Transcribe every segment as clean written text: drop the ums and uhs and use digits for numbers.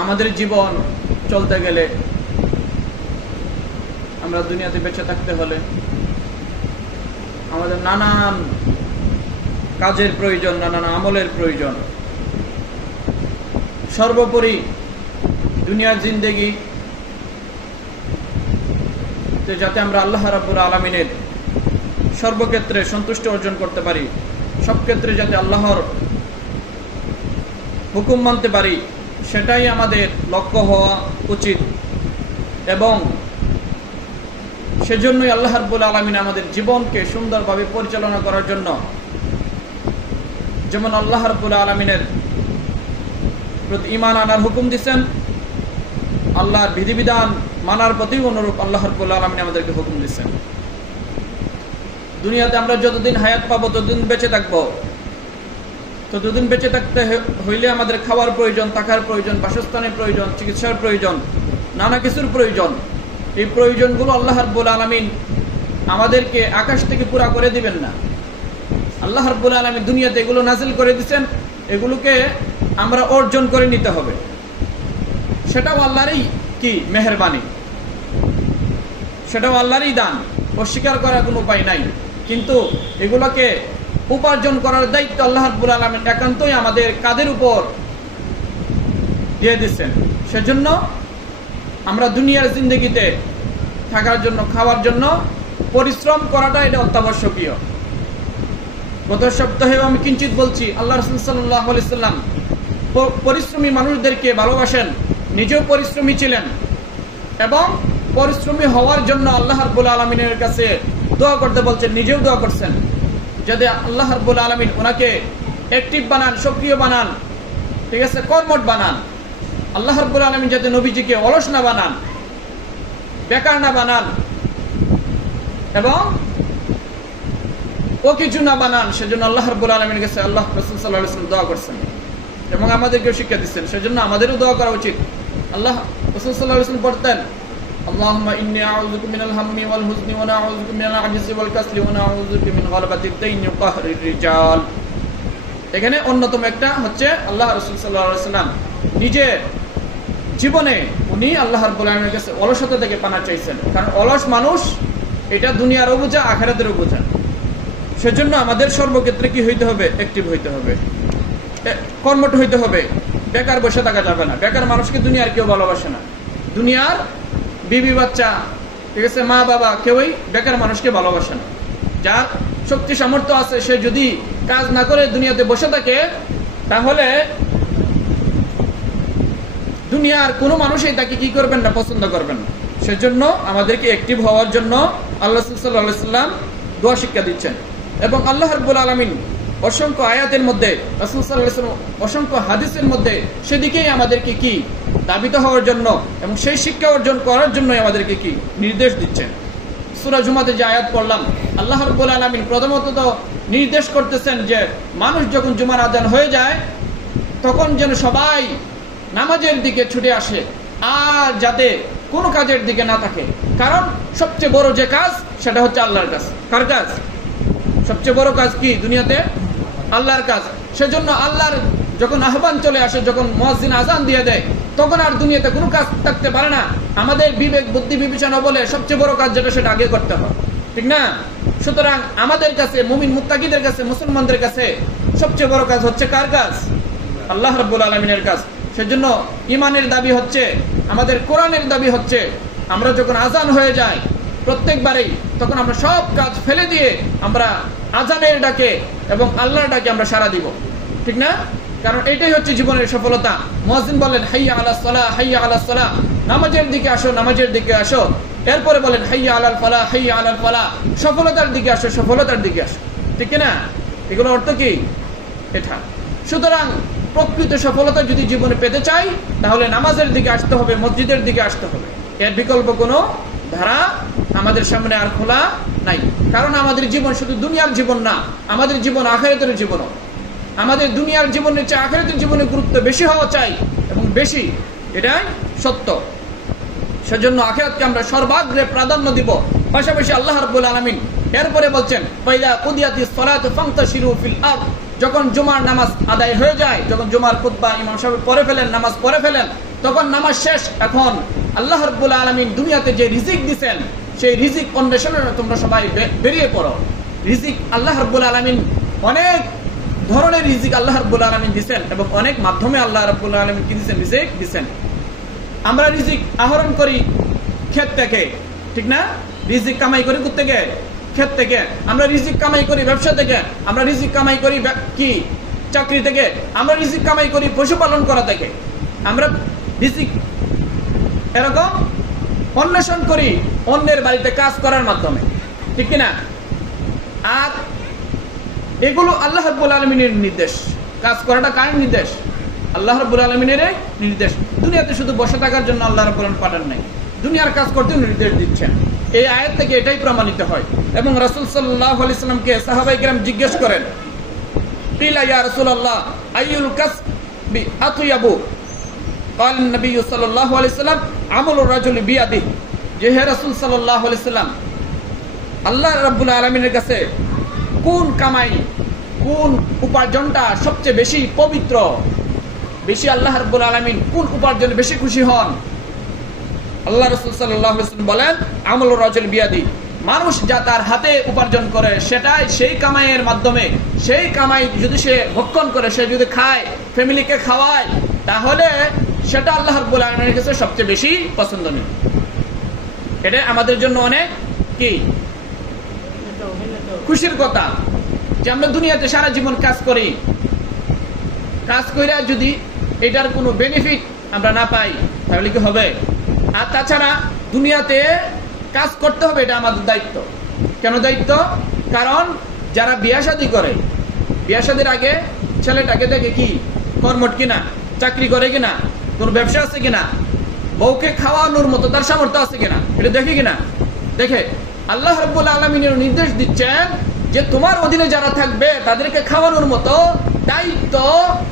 আমাদের জীবন চলতে গেলে, আমরা দুনিয়াতে বেঁচে থাকতে হলে আমাদের নানান কাজের প্রয়োজন, নানান আমলের প্রয়োজন। সর্বোপরি দুনিয়ার জিন্দেগি যাতে আমরা আল্লাহ রাব্বুল আলামিনের সর্বক্ষেত্রে সন্তুষ্টি অর্জন করতে পারি, সব ক্ষেত্রে যাতে আল্লাহর হুকুম মানতে পারি, সেটাই আমাদের লক্ষ্য হওয়া উচিত। এবং সেজন্যই আল্লাহ রাব্বুল আলামিন আমাদের জীবনকে সুন্দরভাবে পরিচালনা করার জন্য, যেমন আল্লাহ রাব্বুল আলামিনের প্রতি ঈমান আনার হুকুম দিচ্ছেন, আল্লাহর বিধিবিধান মানার প্রতি অনুরূপ আল্লাহ রাব্বুল আলামিন আমাদেরকে হুকুম দিচ্ছেন। দুনিয়াতে আমরা যতদিন হায়াত পাবো, ততদিন বেঁচে থাকবো। ততদিন বেঁচে থাকতে হইলে আমাদের খাওয়ার প্রয়োজন, থাকার প্রয়োজন, বাসস্থানের প্রয়োজন, চিকিৎসার প্রয়োজন, নানা কিছুর প্রয়োজন। এই প্রয়োজনগুলো আল্লাহ রাব্বুল আলামিন আমাদেরকে আকাশ থেকে পুরা করে দিবেন না। আল্লাহ রাব্বুল আলামিন দুনিয়াতে এগুলো নাজিল করে দিচ্ছেন, এগুলোকে আমরা অর্জন করে নিতে হবে। সেটাও আল্লাহরই কি মেহেরবানি, সেটাও আল্লাহরই দান, অস্বীকার করার কোনো উপায় নাই। কিন্তু এগুলোকে উপার্জন করার দায়িত্ব আল্লাহ রাব্বুল আলামিন একান্তই আমাদের কাঁধের উপর দিয়ে দিচ্ছেন। সেজন্য আমরা দুনিয়ার জিন্দগিতে থাকার জন্য, খাওয়ার জন্য পরিশ্রম করাটা এটা অত্যাবশ্যকীয়। গত সপ্তাহেও আমি কিঞ্চিত বলছি, আল্লাহ রাসূল সাল্লাল্লাহু আলাইহি সাল্লাম পরিশ্রমী মানুষদেরকে ভালোবাসেন, নিজেও পরিশ্রমী ছিলেন এবং পরিশ্রমী হওয়ার জন্য আল্লাহ রাব্বুল আলামিনের কাছে দোয়া করতে বলছেন, নিজেও দোয়া করছেন যাতে আল্লাহ রাব্বুল আলামিন ওনাকে অ্যাক্টিভ বানান, সক্রিয় বানান, ঠিক আছে, কর্মঠ বানান। আল্লাহ রাব্বুল আলামিন যাতে নবীজিকে অলস না বানান, বেকার না বানান এবং ও কিছু না বানান, সেজন্য আল্লাহ রাব্বুল আলামিনের কাছে আল্লাহ রাসূল সাল্লাল্লাহু আলাইহি ওয়াসাল্লাম দোয়া করছেন এবং আমাদেরকেও শিক্ষা দিচ্ছেন। সেজন্য আমাদেরও দোয়া করা উচিত। আল্লাহ রাসূল সাল্লাল্লাহু আলাইহি ওয়াসাল্লাম পড়তেন, আল্লাহুম্মা ইন্নী আউযুবিকা মিনাল হাম্মি ওয়াল হুজনি ওয়া নাউযুবিকা মিনাল আজজি ওয়াল কাসলি ওয়া নাউযুবিকা মিন গালাবাতিদ দাইনি ওয়া কাহরির রিজাল। এখানে অন্যতম একটা হচ্ছে আল্লাহ রাসূল সাল্লাল্লাহু আলাইহি ওয়াসাল্লাম নিজে জীবনে উনি আল্লাহ রাব্বুল আলামিনের কাছে অলসতা থেকে পানা চাইছেন। কারণ অলস মানুষ এটা দুনিয়ারও বোঝা, আখিরাতেরও বোঝা। সেজন্য আমাদের সর্বক্ষেত্রে কি হইতে হবে? অ্যাক্টিভ হইতে হবে, কর্মঠ হইতে হবে। বেকার বসে থাকা যাবে না। বেকার মানুষকে দুনিয়ার কেউ ভালোবাসে না। দুনিয়ার বিবি বাচ্চা, ঠিক আছে, মা বাবা কেউই বেকার মানুষকে ভালোবাসে না। যার শক্তি সামর্থ্য আছে, সে যদি কাজ না করে দুনিয়াতে বসে থাকে, তাহলে দুনিয়ার কোনো মানুষই তাকে কি করবেন না? পছন্দ করবেন না। সেজন্য আমাদেরকে অ্যাক্টিভ হওয়ার জন্য আল্লাহ সাল্লাল্লাহু আলাইহি ওয়াসাল্লাম দোয়া শিক্ষা দিচ্ছেন। এবং আল্লাহ রাব্বুল আলামিন অসংখ্য আয়াতের মধ্যে, রাসূল সাল্লাল্লাহু আলাইহি ওয়াসাল্লাম অসংখ্য হাদিসের মধ্যে সেদিকেই আমাদেরকে কি দাবিত হওয়ার জন্য এবং সেই শিক্ষা অর্জন করার জন্যই আমাদেরকে কি নির্দেশ দিচ্ছেন। সূরা জুমাতে যে আয়াত পড়লাম, আল্লাহ রাব্বুল আলামিন প্রথমত তো নির্দেশ করতেছেন যে মানুষ যখন জুমার আযান হয়ে যায় তখন যেন সবাই নামাজের দিকে ছুটে আসে, আর যাতে কোনো কাজের দিকে না থাকে। কারণ সবচেয়ে বড় যে কাজ সেটা হচ্ছে আল্লাহর কাজ। কার কাজ? সবচেয়ে বড় কাজ কি দুনিয়াতে? আল্লাহর কাজ। সেজন্য আল্লাহর যখন আহ্বান চলে আসে, যখন মুয়াজ্জিন আযান দিয়ে দেয়, তখন আর দুনিয়াতে কোনো কাজ থাকতে পারে না। আমাদের বিবেক বুদ্ধি বিবেচনা বলে সবচেয়ে বড় কাজ যেটা, সেটা আগে করতে হয়, ঠিক না? সুতরাং আমাদের কাছে, মুমিন মুত্তাকিদের কাছে, মুসলমানদের কাছে সবচেয়ে বড় কাজ হচ্ছে কার কাজ? আল্লাহ রাব্বুল আলামিনের কাজ। সেজন্য ঈমানের দাবি হচ্ছে, আমাদের কোরআনের দাবি হচ্ছে, আমরা যখন আযান হয়ে যায় প্রত্যেকবারেই, তখন আমরা সব কাজ ফেলে দিয়ে আমরা আযানের ডাকে এবং আল্লাহর ডাকে আমরা সাড়া দিব, ঠিক না? কারণ এটাই হচ্ছে জীবনের সফলতা। মুয়াজ্জিন বলেন হাইয়া আলাস সালাহ, হাইয়া আলাস সালাহ, নামাজের দিকে আসো, নামাজের দিকে আসো। এরপরে বলেন হাইয়া আলাল ফালাহ, হাইয়া আলাল ফালাহ, সফলতার দিকে আসো, সফলতার দিকে আসো, ঠিক না? এগুলো অর্থ কি? এটা। সুতরাং প্রকৃত সফলতা যদি জীবনে পেতে চাই, তাহলে নামাজের দিকে আসতে হবে, মসজিদের দিকে আসতে হবে। এর বিকল্প কোনো ধারা আমাদের সামনে আর খোলা নাই। কারণ আমাদের জীবন শুধু দুনিয়ার জীবন না, আমাদের জীবন আখিরাতের জীবনও। আমাদের দুনিয়ার জীবনের চেয়ে আখিরাতের জীবনের গুরুত্ব বেশি হওয়া চাই এবং বেশি, এটাই সত্য। সেজন্য আখিরাতকে আমরা সর্বাগ্রে প্রাধান্য দিব। পাশাপাশি আল্লাহ রাব্বুল আলামিন এরপরে বলছেন, ফাইদা কুদিয়াতিস সালাতু ফান্তাশিরু ফিল আরদ যখন জুমার নামাজ আদায় হয়ে যায়, যখন জুমার খুতবা ইমাম সাহেব পড়ে ফেলেন, নামাজ পড়ে ফেলেন, তখন নামাজ শেষ। এখন আল্লাহ রাব্বুল আলামিন দুনিয়াতে যে রিজিক দিবেন, সেই রিজিক অন্বেষণে তোমরা সবাই বেরিয়ে পড়ো। রিজিক আল্লাহ রাব্বুল আলামিন অনেক ধরনের রিজিক আল্লাহ রাব্বুল আলামিন দিবেন, এবং অনেক মাধ্যমে আল্লাহ রাব্বুল আলামিন কি দিবেন? রিজিক দিবেন। আমরা রিজিক আহরণ করি ক্ষেত থেকে, ঠিক না? রিজিক কামাই করি কোথা থেকে? ক্ষেত থেকে। আমরা রিজিক কামাই করি ব্যবসা থেকে, আমরা রিজিক কামাই করি কি চাকরি থেকে, আমরা রিজিক কামাই করি পশুপালন করা থেকে। আমরা রিজিক এরকম অন্বেষণ করি অন্যের বাড়িতে কাজ করার মাধ্যমে, ঠিক কিনা? আর এগুলো আল্লাহ রাব্বুল আলামিনের নির্দেশ। কাজ করাটা কার নির্দেশ? আল্লাহ রাব্বুল আলামিনের নির্দেশ। দুনিয়াতে শুধু বসে থাকার জন্য আল্লাহ রাব্বুল আলামিন পাঠান নাই, দুনিয়ার কাজ করতে নির্দেশ দিচ্ছেন। এই আয়াত থেকে এটাই প্রমাণিত হয়। এবং রাসূল সাল্লাল্লাহু আলাইহি সাল্লামকে সাহাবায়ে কিরাম জিজ্ঞেস করেন, কিলা ইয়া রাসূলুল্লাহ আইয়ুল কাসবি আতয়াবু? قال النبي صلى الله عليه وسلم عمل الرجل بيده। যে হে রাসূল সাল্লাল্লাহু আলাইহি সাল্লাম, আল্লাহ রাব্বুল আলামিনের কাছে কোন কামাই, কোন উপার্জনটা সবচেয়ে বেশি পবিত্র, বেশি আল্লাহ রাব্বুল আলামিন কোন উপার্জনে বেশি খুশি হন? আল্লাহ রাসূল সাল্লাল্লাহু আলাইহি ওয়াসাল্লাম বলেন, আমলুর রাজুল বিয়াদি। মানুষ যা তার হাতে উপার্জন করে, সেটাই সেই কামাইয়ের মাধ্যমে, সেই কামাই যদি সে ভক্ষণ করে, সে যদি খায়, ফ্যামিলিকে খাওয়ায়, তাহলে সেটা আল্লাহ রাব্বুল আলামিনের কাছে সবচেয়ে বেশি পছন্দনীয়। এটা আমাদের জন্য অনেক কি খুশির কথা যে আমরা দুনিয়াতে সারা জীবন কাজ করি, কাজ করে যদি এটার কোনো বেনিফিট আমরা না পাই তাহলে কি হবে? আর তাছাড়া দুনিয়াতে কাজ করতে হবে, এটা আমাদের দায়িত্ব। কেন দায়িত্ব? কারণ যারা বিয়া শাদী করে, বিয়া শাদীর আগে ছেলেটাকে দেখে কি কর্মঠ কিনা, চাকরি করে কিনা, কোন ব্যবসা আছে কিনা, বউকে খাওয়ানোর মতো তার সামর্থ্য আছে কিনা, এটা দেখে কিনা। দেখে আল্লাহ রাব্বুল আলামিনের নির্দেশ দিচ্ছেন যে তোমার অধীনে যারা থাকবে তাদেরকে খাওয়ানোর মতো দায়িত্ব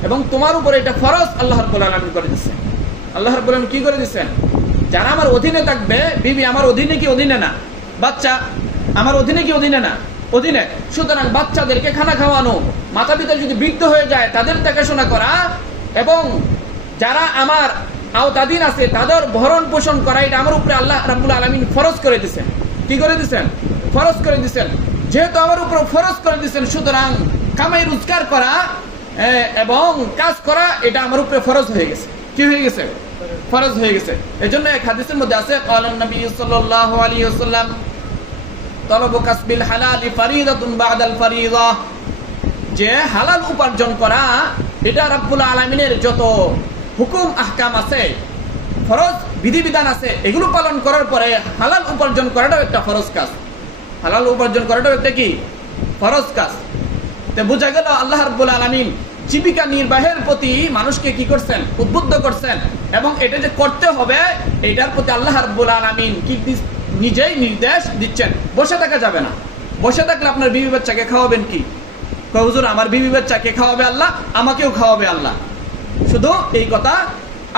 এবং তোমার উপরে এটা ফরজ আল্লাহ রাব্বুল আলামিন করে দিচ্ছেন। আল্লাহ রাব্বুল আলামিন কি করে দিচ্ছেন? যারা আমার অধীনে থাকবে, বিবি আমার অধীনে কি অধীনে না, বাচ্চা আমার অধীনে কি অধীনে না, অধীনে। সুতরাং বাচ্চাদেরকে খানা খাওয়ানো, মাতা পিতা যদি বৃদ্ধ হয়ে যায় তাদের দেখাশোনা করা, এবং যারা আমার আওতাধীন আছে তাদের ভরণ পোষণ করা, এটা আমার উপরে আল্লাহ রাব্বুল আলামিন ফরজ করে দিচ্ছেন। কি করে দিচ্ছেন? ফরজ করে দিচ্ছেন। যেহেতু আমার উপর ফরজ করে দিচ্ছেন, সুতরাং কামাই রোজগার করা এবং কাজ করা এটা আমার উপরে ফরজ হয়ে গেছে। কি হয়ে গেছে? ফরজ হয়ে গেছে। এজন্য এক হাদিসের মধ্যে আছে, ক্বালান নবী সাল্লাল্লাহু আলাইহি ওয়াসাল্লাম তলবু কাসবিল হালালি ফরিদাতুন বাদাল ফরিদা। যে হালাল উপার্জন করা, এটা রাব্বুল আলামিনের যত হুকুম আহকাম আছে, ফরজ বিধিবিধান আছে, এগুলো পালন করার পরে হালাল উপার্জন করাটাও একটা ফরজ কাজ। হালাল উপার্জন করাটাও একটা কি ফরজ কাজ। তো বোঝা গেল আল্লাহ রাব্বুল আলামিন জীবিকা নির্বাহের প্রতি মানুষকে কি করছেন? উদ্বুদ্ধ করছেন, এবং এটা যে করতে হবে এটার প্রতি আল্লাহ রাব্বুল আলামিন কি নিজেই নির্দেশ দিচ্ছেন। বসে থাকা যাবে না। বসে থাকলে আপনার বিবি বাচ্চাকে খাওয়াবেন কি? হুজুর আমার বিবি বাচ্চাকে খাওয়াবে আল্লাহ, আমাকেও খাওয়াবে আল্লাহ। শুধু এই কথা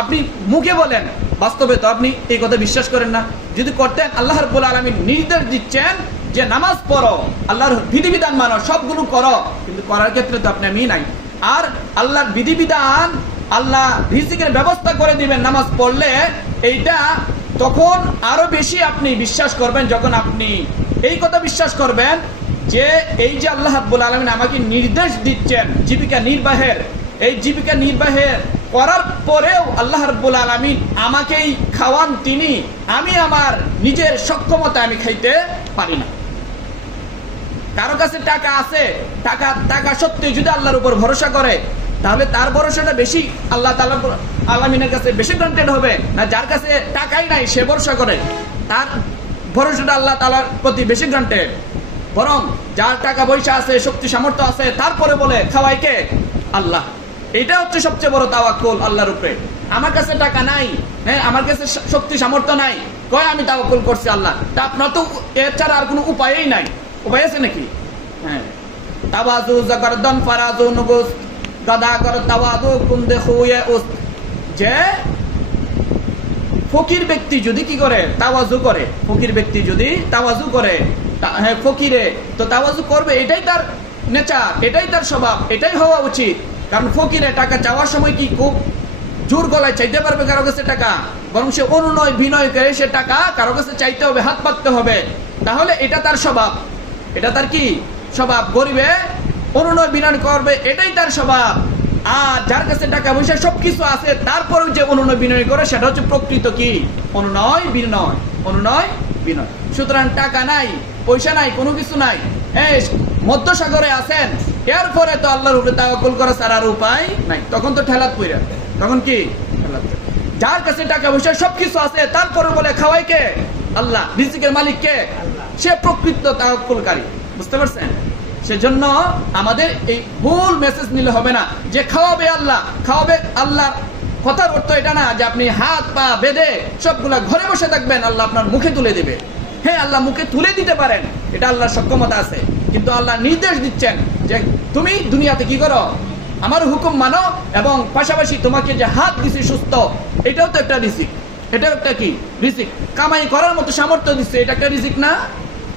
আপনি মুখে বলেন, বাস্তবে তো আপনি এই কথা বিশ্বাস করেন না। যদি করতেন, আল্লাহ রাব্বুল আলামিন নির্দেশ দিচ্ছেন যে নামাজ পড়ো, আল্লাহর বিধিবিধান মানো, সবগুলো করো, কিন্তু করার ক্ষেত্রে তো আপনি আমি নাই। আর আল্লাহর বিধিবিধান, আল্লাহ রিজিকের ব্যবস্থা করে দিবেন নামাজ পড়লে, এইটা তখন আরো বেশি আপনি বিশ্বাস করবেন, যখন আপনি এই কথা বিশ্বাস করবেন যে এই যে আল্লাহ রাব্বুল আলামিন আমাকে নির্দেশ দিচ্ছেন জীবিকা নির্বাহের, এই জীবিকা নির্বাহের করার পরেও আল্লাহ রাব্বুল আলামিন আমাকেই খাওয়ান তিনি, আমি আমার নিজের সক্ষমতা আমি খাইতে পারি না। কারো কাছে টাকা আছে, টাকা সত্যি যদি আল্লাহর উপর ভরসা করে, তাহলে তার ভরসাটা বেশি আল্লাহ তাআলা আলামিনের কাছে বেশি গ্রান্টেড হবে না যার কাছে টাকাই নাই, সে ভরসা করে, তার ভরসাটা আল্লাহ তাআলার প্রতি বেশি গ্রান্টেড। বরং যার টাকা পয়সা আছে, শক্তি সামর্থ্য আছে, তারপরে বলে খাওয়াই কে? আল্লাহ। এটা হচ্ছে সবচেয়ে বড় তাওয়াক্কুল আল্লাহর উপরে। আমার কাছে টাকা নাই, হ্যাঁ, আমার কাছে শক্তি সামর্থ্য নাই, কয় আমি তাওয়াক্কুল করছি আল্লাহ। তা আপনার তো এর ছাড়া আর কোনো উপায়ই নাই। উপায় আছে নাকি? হ্যাঁ, তাওয়াজু জাগরদন ফারাজু নুগুস গাদা কর তাওয়াজু কুন্দে খুয়ে উস। যে ফকির ব্যক্তি যদি কি করে? তাওয়াজু করে। ফকির ব্যক্তি যদি তাওয়াজু করে, হ্যাঁ ফকিরে তো তাওয়াজু করবে, এটাই তার নেচার, এটাই তার স্বভাব, এটাই হওয়া উচিত। কারণ ফকিরে টাকা চাওয়ার সময় কি খুব জোর গলায় চাইতে পারবে কারো কাছে টাকা? বরং সে অনুনয় বিনয় করে সে টাকা কারো কাছে চাইতে হবে, হাত পাততে হবে। তাহলে এটা তার স্বভাব, এটা তার কি স্বভাব? গরিবে অনুনয় বিনয় করবে, এটাই তার স্বভাব। আর যার কাছে টাকা পয়সা সবকিছু আছে তারপরেও যে অনুনয় বিনয় করে সেটা হচ্ছে প্রকৃত কি অনুনয় বিনয়, অনুনয় বিনয়। সুতরাং টাকা নাই, পয়সা নাই, কোনো কিছু নাই, এই মধ্যসাগরে আছেন, এরপরে তো আল্লাহর উপরে তাওয়াক্কুল করা ছাড়া আর উপায় নাই। তখন তো ঠেলাত পইরা, তখন কি ঠেলাত। যার কাছে টাকা পয়সা সবকিছু আছে তারপরে বলে খাওয়াই কে? আল্লাহ। রিজিকের মালিক কে? সে প্রকৃত তাওয়াক্কুলকারী। বুঝতে পারছেন? সেজন্য আমাদের এই ভুল মেসেজ নিলে হবে না যে খাওয়াবে আল্লাহ, খাওয়াবে আল্লাহ। কথার অর্থ এটা না যে আপনি হাত পা বেঁধে সবগুলা ঘরে বসে থাকবেন, আল্লাহ আপনার মুখে তুলে দিবে। হ্যাঁ, আল্লাহ মুখে তুলে দিতে পারেন, এটা আল্লাহর সক্ষমতা আছে। কিন্তু আল্লাহ নির্দেশ দিচ্ছেন যে তুমি দুনিয়াতে কি করো? আমার হুকুম মানো, এবং পাশাপাশি তোমাকে যে হাত দিছি সুস্থ, এটাও তো একটা রিজিক, এটাও একটা কি রিজিক। কামাই করার মতো সামর্থ্য দিচ্ছে, এটা একটা রিজিক না?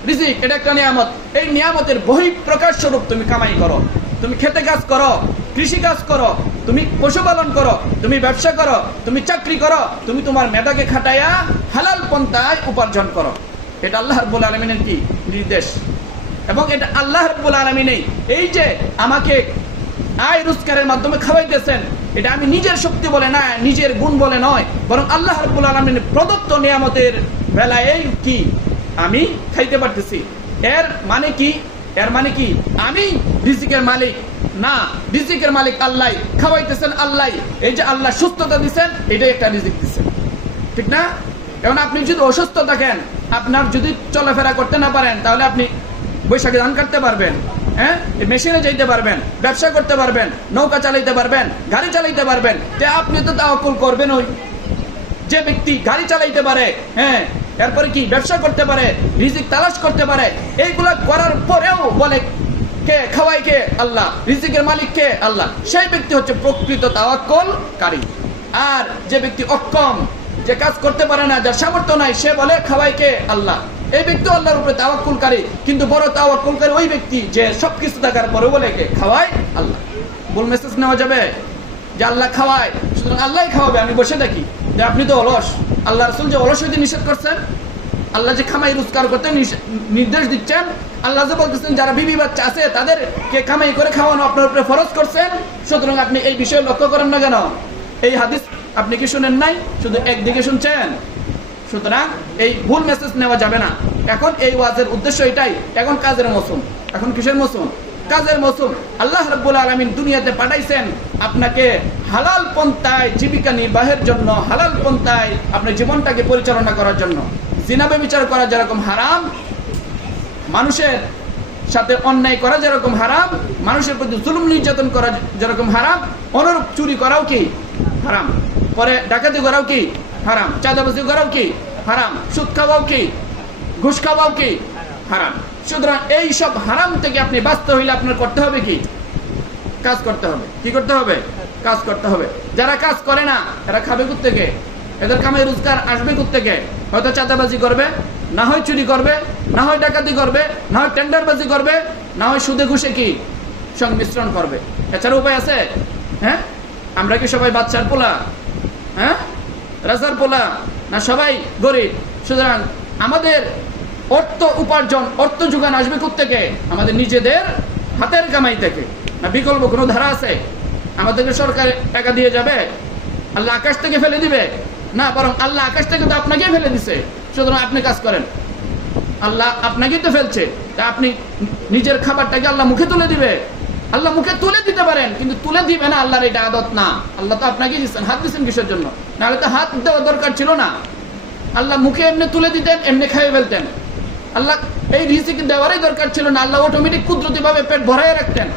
রিজিক, এটা একটা নিয়ামত। এই নিয়ামতের বহিঃপ্রকাশ স্বরূপ তুমি কামাই করো, তুমি খেতে কাজ করো, কৃষি কাজ করো, তুমি পশুপালন করো, তুমি ব্যবসা করো, তুমি চাকরি করো, তুমি তোমার মেধাকে খাটাইয়া হালাল পন্থায় উপার্জন করো। এটা আল্লাহ রাব্বুল আলামিনের কি নির্দেশ। এবং এটা আল্লাহ রাব্বুল আলামিন এই যে আমাকে আয় রোজগারের মাধ্যমে খাওয়াইতেছেন, এটা আমি নিজের শক্তি বলে না, নিজের গুণ বলে নয়, বরং আল্লাহ রাব্বুল আলামিনের প্রদত্ত নিয়ামতের বেলায় কি আমি খাইতে পারতেছি। এর মানে কি? এর মানে কি আমি রিজিকের মালিক না, রিজিকের মালিক আল্লাহ, খাওয়াইতেছেন আল্লাহ। এই যে আল্লাহ সুস্থতা দিচ্ছেন, এটাই একটা রিজিক দিচ্ছেন, ঠিক না? এখন আপনি যদি অসুস্থ থাকেন, আপনার যদি চলাফেরা করতে না পারেন, তাহলে আপনি বৈশাখে ধান কাটতে পারবেন? হ্যাঁ, মেশিনে যাইতে পারবেন, ব্যবসা করতে পারবেন, নৌকা চালাইতে পারবেন, গাড়ি চালাইতে পারবেন, যে আপনি তো তাওয়াক্কুল করবেন। ওই যে ব্যক্তি গাড়ি চালাইতে পারে, হ্যাঁ, এরপরে কি ব্যবসা করতে পারে, রিজিক তালাশ করতে পারে, এইগুলা করার পরেও বলে কে খাওয়াই? কে? আল্লাহ। রিজিকের মালিক কে? আল্লাহ। সেই ব্যক্তি হচ্ছে প্রকৃত তাওয়াক্কুলকারী। আর যে ব্যক্তি অক্ষম, যে কাজ করতে পারে না, যার সামর্থ্য নাই, সে বলে খাওয়াই কে? আল্লাহ। এই ব্যক্তি আল্লাহর উপরে তাওয়াক্কুলকারী। কিন্তু বড় তাওয়াক্কুলকারী ওই ব্যক্তি যে সবকিছু থাকার পরে বলে কে খাওয়াই? আল্লাহ। ভুল মেসেজ নেওয়া যাবে যে আল্লাহ খাওয়ায়, সুতরাং আল্লাহই খাওয়াবে, আমি বসে থাকি, যে আপনি তো অলস। আল্লাহ রাসূল যে অলস হইতে নিষেধ করছেন, আল্লাহ যে কামাই রোজগার করতে নির্দেশ দিচ্ছেন, আল্লাহ যে বলতেছেন যারা বিবি বাচ্চা আছে তাদেরকে কামাই করে খাওয়ানো আপনার উপরে ফরজ করছেন। সুতরাং আপনি এই বিষয়ে লক্ষ্য করেন না কেন? এই হাদিস আপনি কি শুনেন নাই? শুধু একদিকে শুনছেন। সুতরাং এই ভুল মেসেজ নেওয়া যাবে না। এখন এই ওয়াজের উদ্দেশ্য এটাই, এখন কাজের মৌসুম। এখন কিসের মৌসুম? কাজের মৌসুম। আল্লাহ রাব্বুল আলামিন দুনিয়াতে পাঠাইছেন আপনাকে হালাল পন্থায় জীবিকা নির্বাহের জন্য, হালাল পন্থায় আপনার জীবনটাকে পরিচালনা করার জন্য। জিনা ব্যভিচার করা যেরকম হারাম, মানুষের সাথে অন্যায় করা যেরকম হারাম, মানুষের প্রতি জুলুম নির্যাতন করা যেরকম হারাম, অনুরূপ চুরি করাও কি হারাম, পরে ডাকাতি করাও কি হারাম, চাঁদাবাজি করাও কি হারাম, সুদ খাওয়াও কি, ঘুষ খাওয়াও কি হারাম। সুতরাং এই সব হারাম থেকে আপনি বাঁচতে হইলে আপনার করতে হবে কি? কাজ করতে হবে। কি করতে হবে? কাজ করতে হবে। যারা কাজ করে না এরা খাবে কোত্থেকে? এদের কামাই রোজগার আসবে কোত্থেকে? হয়তো চাঁদাবাজি করবে, না হয় চুরি করবে, না হয় ডাকাতি করবে, না হয় টেন্ডারবাজি করবে, না হয় সুদে ঘুষে কি সংমিশ্রণ করবে। এছাড়া উপায় আছে? হ্যাঁ, আমরা কি সবাই বাচ্চার পোলা? হ্যাঁ, রাজার পোলা? না সবাই গরিব? সুতরাং আমাদের অর্থ উপার্জন, অর্থ যোগান আসবে কোত্থেকে? আমাদের নিজেদের হাতের কামাই থেকে। না বিকল্প কোনো ধারা আছে? আমাদেরকে সরকার টাকা দিয়ে যাবে? আল্লাহ আকাশ থেকে ফেলে দিবে? না, বরং আল্লাহ আকাশ থেকে তো আপনাকেই ফেলে দিছে। সুতরাং আপনি কাজ করেন, আল্লাহ আপনাকেই তো ফেলছে। তা আপনি নিজের খাবারটাকে আল্লাহ মুখে তুলে দিবে? আল্লাহ মুখে তুলে দিতে পারেন, কিন্তু তুলে দিবে না, আল্লাহর এটা আদত না। আল্লাহ তো আপনাকেই দিচ্ছেন, হাত দিচ্ছেন কিসের জন্য? নাহলে তো হাত দেওয়া দরকার ছিল না। আল্লাহ মুখে এমনি তুলে দিতেন, এমনি খাইয়ে ফেলতেন। আল্লাহ এই রিজিক দেওয়ারই দরকার ছিল না, আল্লাহ অটোমেটিক কুদরতি ভাবে পেট ভরাই রাখতেন।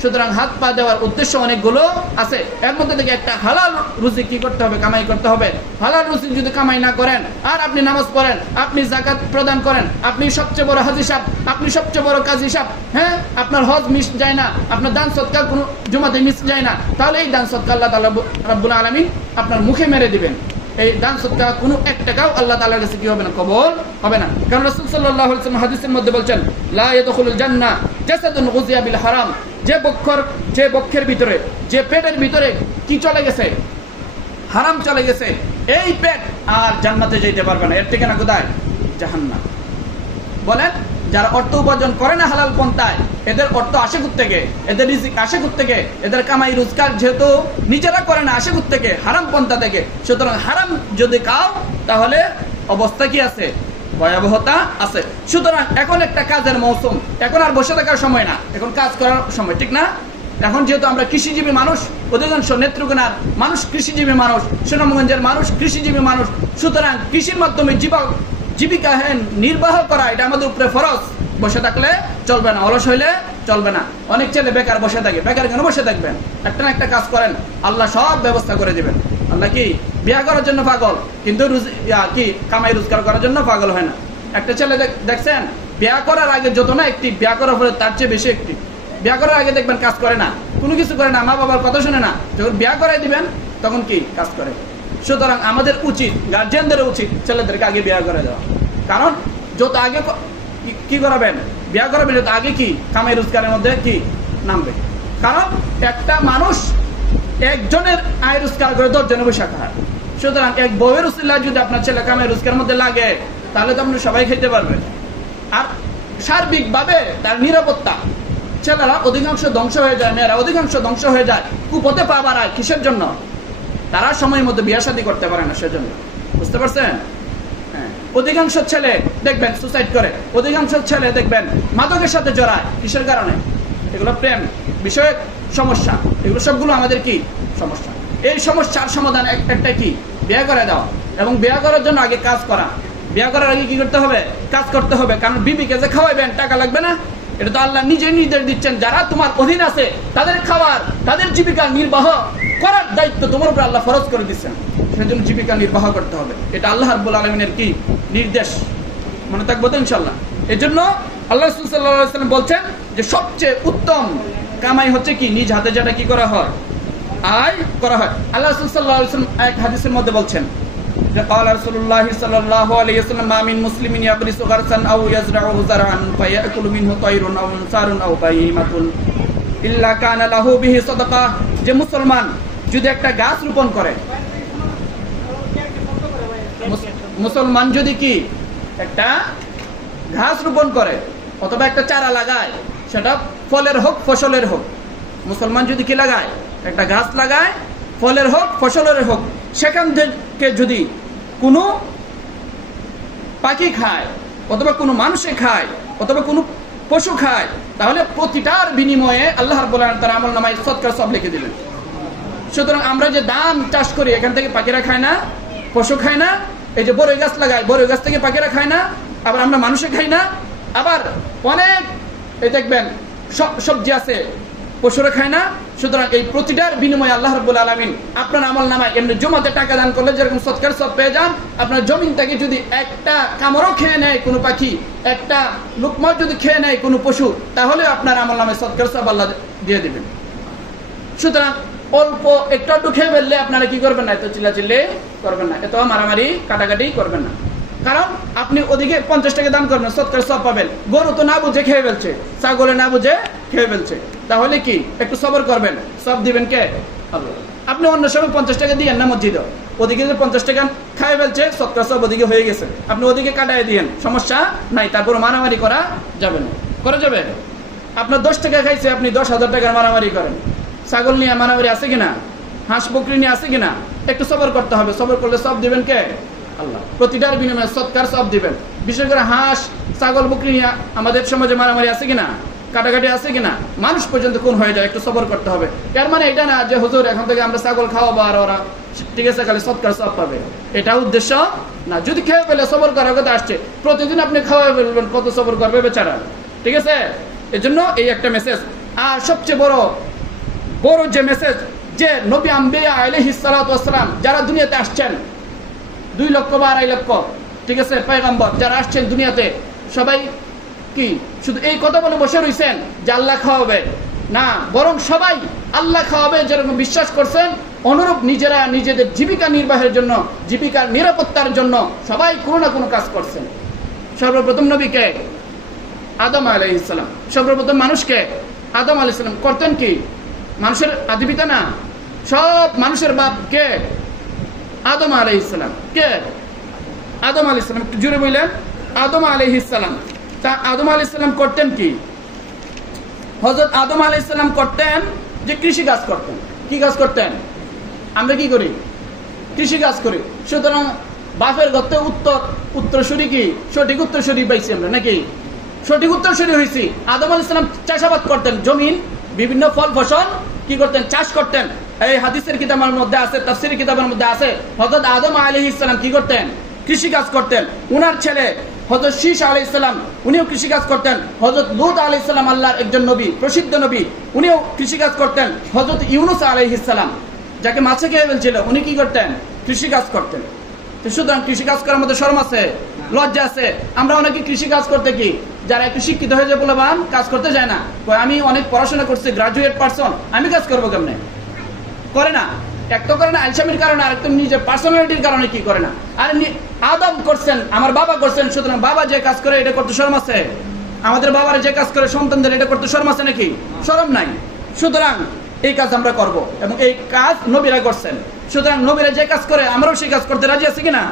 সুতরাং হাত পা দেওয়ার উদ্দেশ্য অনেকগুলো আছে। এর মধ্যে থেকে একটা হালাল রুজি কি করতে হবে? কামাই করতে হবে। হালাল রুজি যদি কামাই না করেন, আর আপনি নামাজ পড়েন, আপনি যাকাত প্রদান করেন, আপনি সবচেয়ে বড় হাজি সাহেব, আপনি সবচেয়ে বড় কাজী সাহেব, হ্যাঁ, আপনার হজ মিস যায় না, আপনার দান সৎকার কোনো জমাতে মিস যায় না, তাহলে এই দান সৎকার আল্লাহ তাআলা রাব্বুল আলামিন আপনার মুখে মেরে দিবেন। এই দান সদকা কোনো এক টাকাও আল্লাহ তাআলার কাছে কি হবে না? কবুল হবে না। কারণ রাসূল সাল্লাল্লাহু আলাইহি ওয়াসাল্লাম হাদিসের মধ্যে বলছেন, লা ইয়াদখুলুল জান্নাহ জাসাদুন গুযিয়া বিল হারাম, যে বক্ষের ভিতরে, যে পেটের ভিতরে কি চলে গেছে, হারাম চলে গেছে, এই পেট আর জান্নাতে যেতে পারবে না। এর ঠিকানা কোথায়? জাহান্নাম। বলেন, যারা অর্থ উপার্জন করে না হালাল পন্থায়, এদের অর্থ আসে কোত্থেকে? এদের রিজিক আসে কোত্থেকে? এদের কামাই রোজগার যেহেতু নিজেরা করে না, আসে কোত্থেকে? হারাম পন্থা থেকে। সুতরাং হারাম যদি খাও তাহলে অবস্থা কি আছে? ভয়াবহতা আছে। সুতরাং এখন একটা কাজের মৌসুম, এখন আর বসে থাকার সময় না, এখন কাজ করার সময়, ঠিক না? এখন যেহেতু আমরা কৃষিজীবী মানুষ, অধিকাংশ নেত্রকোনার মানুষ কৃষিজীবী মানুষ, সুনামগঞ্জের মানুষ কৃষিজীবী মানুষ, সুতরাং কৃষির মাধ্যমে জীবিকা নির্বাহ করা এটা আমাদের উপরে ফরজ। বসে থাকলে চলবে না, অলস হইলে চলবে না। অনেক ছেলে বেকার বসে থাকে, বেকার কেন বসে থাকবেন? একটা না একটা কাজ করেন, আল্লাহ সব ব্যবস্থা করে দিবেন। আল্লাহ কি বিয়া করার জন্য পাগল, কিন্তু কি কামাই রোজগার করার জন্য পাগল হয় না। একটা ছেলে দেখছেন বিয়া করার আগে যত না একটি, বিয়া করার পরে তার চেয়ে বেশি একটি। বিয়া করার আগে দেখবেন কাজ করে না, কোনো কিছু করে না, মা বাবার কথা শুনে না। যখন বিয়া করাই দিবেন তখন কি কাজ করে। সুতরাং আমাদের উচিত, গার্জিয়ানদের উচিত ছেলেদেরকে আগে বিয়া করে দেওয়া। কারণ যত আগে কি করাবেন, বিয়া করাবেন, যত আগে কি কামাই রোজগারের মধ্যে কি নামবে। কারণ একটা মানুষ একজনের আয় রোজগার করে 10 জনের বসে খায়। সুতরাং এক বউয়ের উসিলায় যদি আপনার ছেলে কামাই রোজগারের মধ্যে লাগে, তাহলে তো আপনি সবাই খেতে পারবেন। আর সার্বিকভাবে তার নিরাপত্তা, ছেলেরা অধিকাংশ ধ্বংস হয়ে যায়, মেয়েরা অধিকাংশ ধ্বংস হয়ে যায় কুপথে পা বাড়ায়। কিসের জন্য? তারা সময়ের মধ্যে বিয়ে শাদী করতে পারে না, সেজন্য। বুঝতে পারছেন? হ্যাঁ, অধিকাংশ ছেলে দেখবেন সুসাইড করে, অধিকাংশ ছেলে দেখবেন মাদকের সাথে জড়ায়। কিসের কারণে? এগুলো প্রেম বিষয়ক সমস্যা, এগুলো সবগুলো আমাদের কি সমস্যা। এই সমস্যার সমাধান একটা কি? বিয়ে করে দেওয়া, এবং বিয়ে করার জন্য আগে কাজ করা। বিয়ে করার আগে কি করতে হবে? কাজ করতে হবে। কারণ বিবিকে যে খাওয়াইবেন টাকা লাগবে না? এটা তো আল্লাহ নিজে নির্দেশ দিচ্ছেন, যারা তোমার অধীন আছে তাদের খাওয়ার, তাদের জীবিকা নির্বাহ করার দায়িত্ব তোমার উপর আল্লাহ ফরজ করে দিচ্ছেন। সেজন্য জীবিকা নির্বাহ করতে হবে। এটা আল্লাহ রাব্বুল আলামিনের কি নির্দেশ, মনে থাকবো তো ইনশাআল্লাহ। এই জন্য আল্লাহ রাসূল সাল্লাল্লাহু আলাইহি ওয়াসাল্লাম বলছেন যে সবচেয়ে উত্তম কামাই হচ্ছে কি? নিজ হাতে যেটা কি করা হয়, আয় করা হয়। আল্লাহ রাসূল সাল্লাল্লাহু আলাইহি ওয়াসাল্লাম এক হাদিসের মধ্যে বলছেন যে قال رسول الله صلى الله عليه وسلم ما من مسلم يغرس غرسا او يزرع زرعا فيأكل منه طير او انصار او بهيمة الا كان له به صدقه। যে মুসলমান যদি একটা গাছ রোপণ করে, মুসলমান যদি কি একটা ঘাস রোপণ করে অথবা একটা চারা লাগায়, সেটা ফলের হোক ফসলের হোক, মুসলমান যদি কি লাগায়, একটা গাছ লাগায়, ফলের হোক ফসলের হোক, সেখান থেকে যদি কোনো পাখি খায় অথবা কোনো মানুষে খায় অথবা কোনো পশু খায়, তাহলে প্রতিটার বিনিময়ে আল্লাহ রাব্বুল আলামিন তার আমলনামায় সদকার সব লিখে দিলেন। সুতরাং আমরা যে ধান চাষ করি, এখান থেকে পাখিরা খায় না, পশু খায় না। এই যে বড়ই গাছ লাগায়, বড়ই গাছ থেকে পাখিরা খায় না, আবার আমরা মানুষে খাই না। আবার অনেক এই দেখবেন সবজি আছে, পশুরা খায় না। সুতরাং এই প্রতিটার বিনিময়ে আল্লাহ রাব্বুল আলামিন আপনার আমলনামায় এমনি জমাতে টাকা দান করলে যেরকম সদকার সব পেয়ে যান, আপনার জমিন থেকে যদি একটা কামড়ও খেয়ে নেয় কোনো পাখি, একটা লুকমা যদি খেয়ে নেয় কোনো পশু, তাহলে আপনার আমলনামায় সদকার সব আল্লাহ দিয়ে দিবেন। সুতরাং অল্প একটু খেয়ে ফেললে আপনারা কি করবেন না? এত চিল্লাচিল্লি করবেন না, এত মারামারি কাটাকাটি করবেন না। কারণ আপনি ওদিকে 50 টাকা দান করবেন, সদকার সব পাবেন। গরু তো না বুঝে খেয়ে ফেলছে, ছাগলে না বুঝে খেয়ে ফেলছে, তাহলে কি একটু সবর করবেন, সব দিবেন কে? আল্লাহ। আপনি অন্য সময় 50 টাকা দিয়েন না মসজিদে, ওদিকে যে 50 টাকা খাই ফেলছে, সদকার সব ওদিকে হয়ে গেছে, আপনি ওদিকে কাটাই দিয়েন, সমস্যা নাই। তারপর মারামারি করা যাবে না, করা যাবে? আপনার 10 টাকা খাইছে, আপনি 10,000 টাকার মারামারি করেন। ছাগল নিয়ে মারামারি আছে কিনা? হাঁস বকরি নিয়ে আছে কিনা? একটু সবর করতে হবে। সবর করলে সব দিবেন কে? আল্লাহ। প্রতিটার বিনিময়ে সদকার সব দিবেন। বিশেষ করে হাঁস ছাগল বকরি নিয়ে আমাদের সমাজে মারামারি আছে কিনা, কাটাকাটি আছে কিনা, মানুষ পর্যন্ত কোন হয়ে যায়, একটু সবর করতে হবে। এর মানে এটা না যে হুজুর এখন থেকে আমরা ছাগল খাওয়াবো আর ওরা ঠিক আছে খালি সদকার সব পাবে, এটা উদ্দেশ্য না। যদি খেয়ে ফেলে সবর করার কথা আসছে, প্রতিদিন আপনি খাওয়া ফেলবেন, কত সবর করবে বেচারা, ঠিক আছে? এই জন্য এই একটা মেসেজ। আর সবচেয়ে বড় যে মেসেজ, যে নবী আম্বিয়া আলাইহিস সালাতু ওয়াস সালাম যারা দুনিয়াতে আসছেন, 2 লক্ষ বা 2.5 লক্ষ, ঠিক আছে, পয়গম্বর যারা আসছেন দুনিয়াতে, সবাই কি শুধু এই কথা বলে বসে রয়েছেন যে আল্লাহ খাওয়াবে? না, বরং সবাই আল্লাহ খাওয়াবে যেরকম বিশ্বাস করছেন, অনুরূপ নিজেরা নিজেদের জীবিকা নির্বাহের জন্য, জীবিকার নিরাপত্তার জন্য সবাই কোনো না কোনো কাজ করছেন। সর্বপ্রথম নবীকে আদম আলাইহিস সালাম। সর্বপ্রথম মানুষকে আদম আলাইহিস সালাম করতেন কি? মানুষের আদি পিতা না, সব মানুষের বাপ কে? আদম আলাইহিস সালাম। কে? আদম আলাইহিস সালাম। একটু জোরে বললেন, আদম আলাইহিস সালাম। তা আদম আলাইহিস সালাম করতেন কি? হযরত আদম আলাইহিস সালাম করতেন যে কৃষি কাজ করতেন। কি কাজ করতেন? আমরা কি করি? কৃষি কাজ করি। সুতরাং বাপের গর্তে উত্তরসূরি কি? সঠিক উত্তরসূরি পাইছি আমরা নাকি? সঠিক উত্তরসূরি হয়েছি। আদম আলাইহিস সালাম চাষাবাদ করতেন, জমিন বিভিন্ন ফল ফসল কি করতেন? চাষ করতেন। এই হাদিসের কিতাবের মধ্যে আছে, তাফসীরের কিতাবের মধ্যে আছে, হযরত আদম আলাইহিস সালাম কি করতেন? কৃষি কাজ করতেন। উনার ছেলে হযরত শীশ আলাইহিস সালাম উনিও কৃষি কাজ করতেন। হযরত লূত আলাইহিস সালাম আল্লাহর একজন নবী, প্রসিদ্ধ নবী, উনিও কৃষি কাজ করতেন। হযরত ইউনূস আলাইহিস সালাম যাকে মাছে খেয়ে ফেলছিল, উনি কি করতেন? কৃষি কাজ করতেন। তো সুতরাং কৃষি কাজ করার মধ্যে শরম আছে, লজ্জা আছে। আমরা অনেকে কৃষি কাজ করতে কি, যারা একটু শিক্ষিত হয়ে যায় বলে কাজ করতে যায় না, আমি অনেক পড়াশোনা করছি, গ্রাজুয়েট পারসন, আমি কাজ করবো কেমনে? করে না। এক তো করে না আলসামির কারণে, আর একদম নিজের পার্সোনালিটির কারণে কি করে না। আর আদম করছেন, আমার বাবা করছেন, সুতরাং বাবা যে কাজ করে এটা করতে শরম আছে? আমাদের বাবারা যে কাজ করে সন্তানদের এটা করতে শরম আছে নাকি? শরম নাই। সুতরাং এই কাজ আমরা করব, এবং এই কাজ নবীরা করছেন। সুতরাং নবীরা যে কাজ করে আমরাও সেই কাজ করতে রাজি আছি কিনা,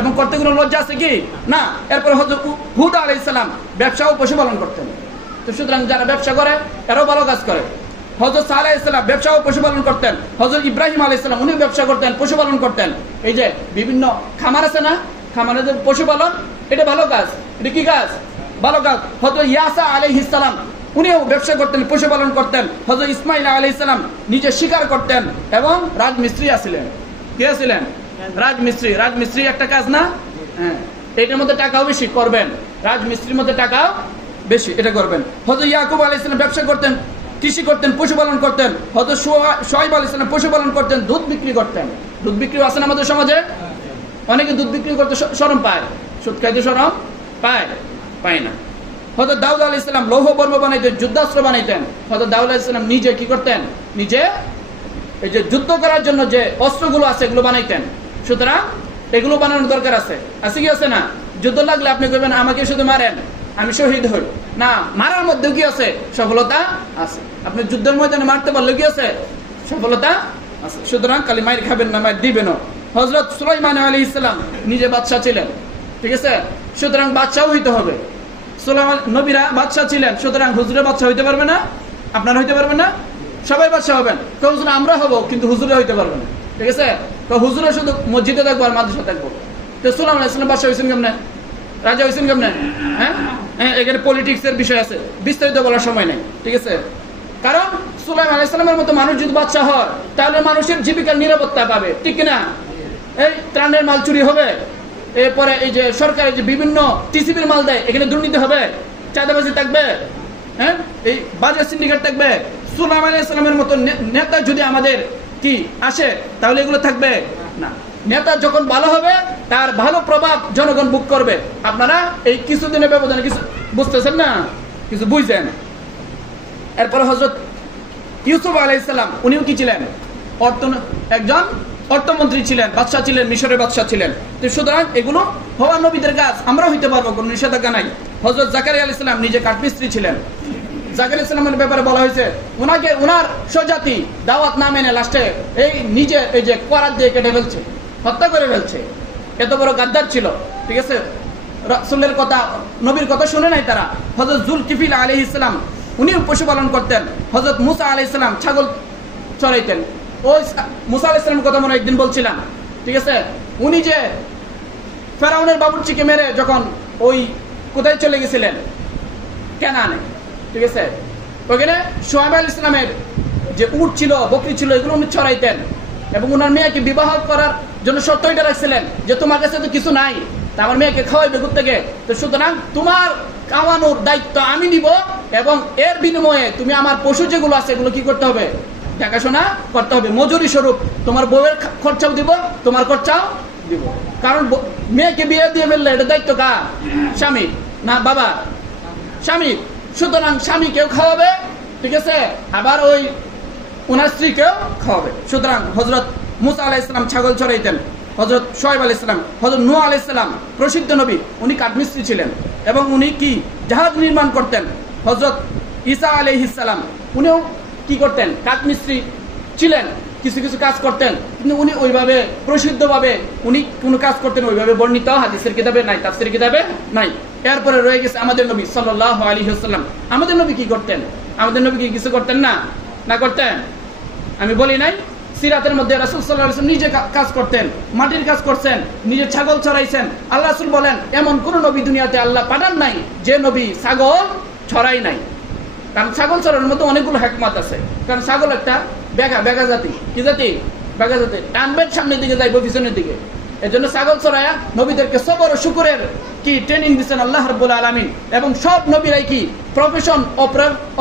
এবং করতে কোনো লজ্জা আছে কি না? এরপর হযরত হুদ আলাইহিস সালাম ব্যবসা ও পশুপালন করতেন। তো সুতরাং যারা ব্যবসা করে এরাও ভালো কাজ করে। হযরত সালেহ আলাইহিস সালাম ব্যবসা ও পশুপালন করতেন। হযরত ইব্রাহিম আলাইহিস সালাম উনিও ব্যবসা করতেন, পশুপালন করতেন। এই যে বিভিন্ন খামার আছে না, খামারে যে পশুপালন, এটা ভালো কাজ। এটা কি কাজ? ভালো কাজ। হযরত ইয়াসা আলাইহিস সালাম উনিও ব্যবসা করতেন, পশুপালন করতেন। হযরত ইসমাইল আলাইহিস সালাম নিজে শিকার করতেন এবং রাজমিস্ত্রি ছিলেন। কে ছিলেন? রাজমিস্ত্রি। রাজমিস্ত্রি একটা কাজ না? হ্যাঁ, এটার মধ্যে টাকাও বেশি, করবেন। রাজমিস্ত্রির মধ্যে টাকাও বেশি, এটা করবেন। হযরত ইয়াকুব আলাইহিস সালাম ব্যবসা করতেন, কৃষি করতেন, পশুপালন করতেন। হযরত শুআয়ব আলাইহিস সালাম পশুপালন করতেন, দুধ বিক্রি করতেন। দুধ বিক্রি আছে না আমাদের সমাজে? অনেকে দুধ বিক্রি করতে শরম পায়, সুদ খাইতে শরম পায় না। হযরত দাউদ আলাইহিস সালাম লৌহ বর্ম বানাইতেন, যুদ্ধাস্ত্র বানাইতেন। হযরত দাউদ আলাইহিস সালাম নিজে কি করতেন? নিজে এই যে যুদ্ধ করার জন্য যে অস্ত্রগুলো আছে এগুলো বানাইতেন। সুতরাং এগুলো বানানোর দরকার আছে কি আছে না? যুদ্ধ লাগলে আপনি কইবেন আমাকে শুধু মারেন, আমি শহীদ হই না, মারার মধ্যে কি আছে? সফলতা আছে। আপনি যুদ্ধের ময়দানে মারতে পারলে কি আছে? সফলতা আছে। সুতরাং খালি মাইর খাবেন না, মাইর দিবেন। হযরত সুলাইমান আলাইহিস সালাম নিজে বাদশা ছিলেন, ঠিক আছে? সুতরাং বাদশাও হইতে হবে। সুলাইমান নবীরা বাদশা ছিলেন, সুতরাং হুজুরে বাদশা হইতে পারবে না? আপনারা হইতে পারবেন না? সবাই বাদশা হবেন। তো হুজুর আমরা হব, কিন্তু হুজুরে হইতে পারবে না, ঠিক আছে? তো হুজুরে শুধু মসজিদে থাকবো আর মাদ্রাসা থাকবো। তো সুলাইমান আলাইহিস সালাম বাদশা হইছেন কেমনে? রাজা হইছেন কেমনে? হ্যাঁ, এখানে পলিটিক্স এর বিষয় আছে, বিস্তারিত বলার সময় নেই, ঠিক আছে? কারণ সুলাইমান আলাইহিস সালামের মতো মানুষ যদি বাদশা হয়, তাহলে মানুষের জীবিকার নিরাপত্তা পাবে, ঠিক কিনা? এই ত্রাণের মাল চুরি হবে, এরপরে এই যে সরকারের যে বিভিন্ন টিসিবির মাল দেয়, এখানে দুর্নীতি হবে, চাঁদাবাজি থাকবে, হ্যাঁ, এই বাজার সিন্ডিকেট থাকবে। সুলাইমান আলাইহিস সালামের মতো নেতা যদি আমাদের কি আসে, তাহলে এগুলো থাকবে না। নেতা যখন ভালো হবে, তার ভালো প্রভাব জনগণ ভোগ করবে। আপনারা এই কিছুদিনের ব্যবধানে কিছু বুঝতেছেন না, কিছু বুঝছেন। এরপরে হযরত ইউসুফ আলাইহিস সালাম উনিও কি ছিলেন? একজন অর্থমন্ত্রী ছিলেন, বাদশা ছিলেন, মিশরের বাদশা ছিলেন। তো সুতরাং এগুলো হওয়া নবীদের কাজ, আমরা হইতে পারবো, কোনো নিষেধাজ্ঞা নাই। হযরত জাকারিয়া আলাইহিস সালাম নিজে কাঠমিস্ত্রি ছিলেন। জাকারিয়া আলাইহিস সালামের ব্যাপারে বলা হয়েছে ওনাকে ওনার স্বজাতি দাওয়াত না মেনে লাস্টে এই নিজে এই যে করাত দিয়ে কেটে ফেলছে, হত্যা করে ফেলছে। এত বড় গাদ্দার ছিল, ঠিক আছে? রাসূলের কথা, নবীর কথা শুনে নাই তারা। হযরত যুলকিফল আলাইহিস সালাম উনিও পশুপালন করতেন। হযরত মুসা আলাইহিস সালাম ছাগল চড়াইতেন। ওই মুসা আলাইহিস সালামের কথা মনে একদিন বলছিলাম, ঠিক আছে? উনি যে ফেরাউনের বাবুর্চিকে মেরে যখন ওই কোথায় চলে গেছিলেন, কেনানে, ঠিক আছে? ওখানে শুআয়ব আলাইহিস সালামের যে উট ছিল, বকরি ছিল, এগুলো উনি চড়াইতেন। এবং ওনার মেয়েকে বিবাহ করার জন্য শর্ত এটা রাখছিলেন যে তোমার কাছে তো কিছু নাই, তা আমার মেয়েকে খাওয়াইবে থেকে, তো সুতরাং তোমার খাওয়ানোর দায়িত্ব আমি নিব, এবং এর বিনিময়ে তুমি আমার পশু যেগুলো আছে এগুলো কি করতে হবে? দেখাশোনা করতে হবে। মজুরি স্বরূপ তোমার বউয়ের খরচাও দিব, তোমার খরচাও দিব। কারণ মেয়েকে বিয়ে দিয়ে ফেললে এটা দায়িত্ব কার? স্বামী না বাবা? স্বামী। সুতরাং স্বামীকেও খাওয়াবে, ঠিক আছে, আবার ওই ওনার স্ত্রীকেও খাওয়াবে। সুতরাং হযরত মুসা আলাইহিস সালাম ছাগল চড়াইতেন। হযরত শুআয়ব আলাইহিস সালাম, হযরত নূহ আলাইহিস সালাম প্রসিদ্ধ নবী, উনি কাঠমিস্ত্রি ছিলেন, এবং উনি কি জাহাজ নির্মাণ করতেন। হযরত ঈসা আলাইহিস সালাম উনিও কি করতেন? কাঠমিস্ত্রি ছিলেন, কিছু কিছু কাজ করতেন, কিন্তু উনি ওইভাবে প্রসিদ্ধভাবে উনি কোন কাজ করতেন ওইভাবে বর্ণিত হাদিসের কিতাবে নাই, তাফসীরের কিতাবে নাই। এরপরে রয়ে গেছে আমাদের নবী সাল্লাল্লাহু আলাইহি ওয়াসাল্লাম। আমাদের নবী কি করতেন? আমাদের নবী কি কিছু করতেন না? না করতেন? আমি বলি নাই সিরাতের মধ্যে রাসূল সাল্লাল্লাহু আলাইহি ওয়াসাল্লাম নিজে কাজ করতেন, মাটির কাজ করছেন, নিজে ছাগল চড়াইছেন। আল্লাহ রাসূল বলেন এমন কোন নবী দুনিয়াতে আল্লাহ পাঠান নাই যে নবী ছাগল চড়াই নাই। কারণ ছাগল চড়ানোর মধ্যে অনেকগুলো হিকমত আছে। কারণ ছাগল একটা বেগা জাতি। কি জাতি? বেগা জাতি। টানবেন সামনের দিকে যাইবো পিছনের দিকে। এজন্য ছাগল চড়ায়া নবীদেরকে সবর ও শুকরের কি ট্রেনিং দিচ্ছেন আল্লাহ রাব্বুল আলামিন। এবং সব নবীরাই কি প্রফেশন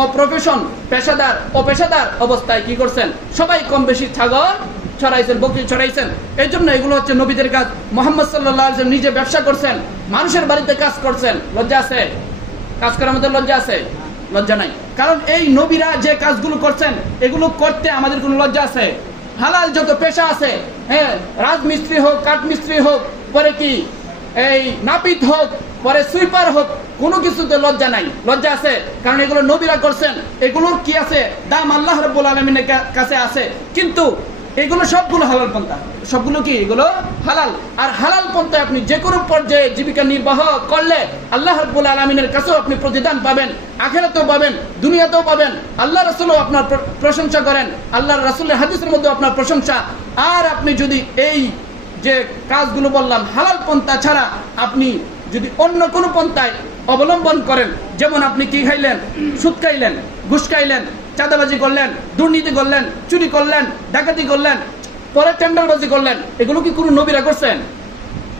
অপ্রফেশন, পেশাদার অপেশাদার অবস্থায় কি করছেন? সবাই কম বেশি ছাগল ছড়াইছেন, বকরি ছড়াইছেন। এই জন্য এগুলো হচ্ছে নবীদের কাজ। মুহাম্মদ সাল্লাল্লাহু আলাইহি ওয়াসাল্লাম নিজে ব্যবসা করছেন, মানুষের বাড়িতে কাজ করছেন। লজ্জা আছে? কাজ করার মধ্যে লজ্জা আছে? লজ্জা নাই। কারণ এই নবীরা যে কাজগুলো করছেন এগুলো করতে আমাদের কোনো লজ্জা আছে? হালাল যত পেশা আছে, হ্যাঁ, রাজমিস্ত্রি হোক, কাঠমিস্ত্রি হোক, পরে কি এই নাপিত হোক, পরে সুইপার হোক, কোনো কিছুতে লজ্জা নাই। লজ্জা আছে? কারণ এগুলো নবীরা করছেন। এগুলোর কি আছে? দাম আল্লাহ রাব্বুল আলামিনের কাছে আছে। কিন্তু এগুলো সবগুলো হালাল পন্থা। সবগুলো কি? এগুলো হালাল। আর হালাল পন্থায় আপনি যে কোনো পর্যায়ে জীবিকা নির্বাহ করলে আল্লাহ রাব্বুল আলামিনের কাছেও আপনি প্রতিদান পাবেন, আখিরাতেও পাবেন, দুনিয়াতেও পাবেন। আল্লাহ রাসূলও আপনার প্রশংসা করেন, আল্লাহর রাসূলের হাদিসের মধ্যে আপনার প্রশংসা। আর আপনি যদি এই যে কাজগুলো বললাম হালাল পন্থা ছাড়া আপনি যদি অন্য কোনো পন্থায় অবলম্বন করেন, যেমন আপনি কি খাইলেন? সুদ খাইলেন, ঘুষ খাইলেন, চাঁদাবাজি করলেন, দুর্নীতি করলেন, চুরি করলেন, ডাকাতি করলেন, পরে টেন্ডারবাজি করলেন, এগুলো কি কোনো নবীরা করছেন?